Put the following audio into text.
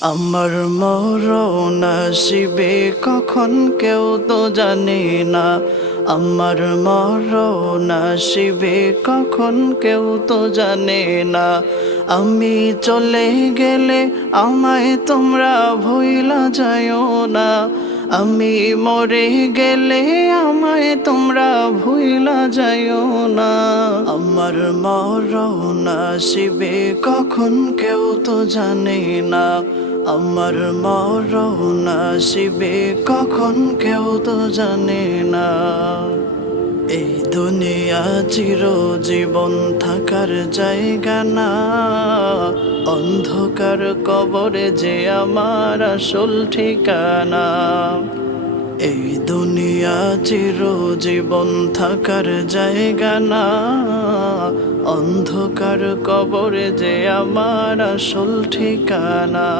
আমার মরণ আসিবে কখন কেউ তো জানে না। আমার মরণ আসিবে কখন কেউ তো জানে না। আমি চলে গেলে আমায় তোমরা ভুইলা যাইও না। আমি মরে গেলে আমায় তোমরা ভুইলা যাইও না। আমার মরণ আসিবে কখন কেউ তো জানে না। আমার মরণ আসিবে কখন কেউ তো জানে না। এই দুনিয়া চিরজীবন থাকার জায়গা না। অন্ধকার কবরে যে আমার আসল ঠিকানা। এই দুনিয়া চিরজীবন থাকার জায়গা না। অন্ধকার কবরে যে আমার আসল ঠিকানা।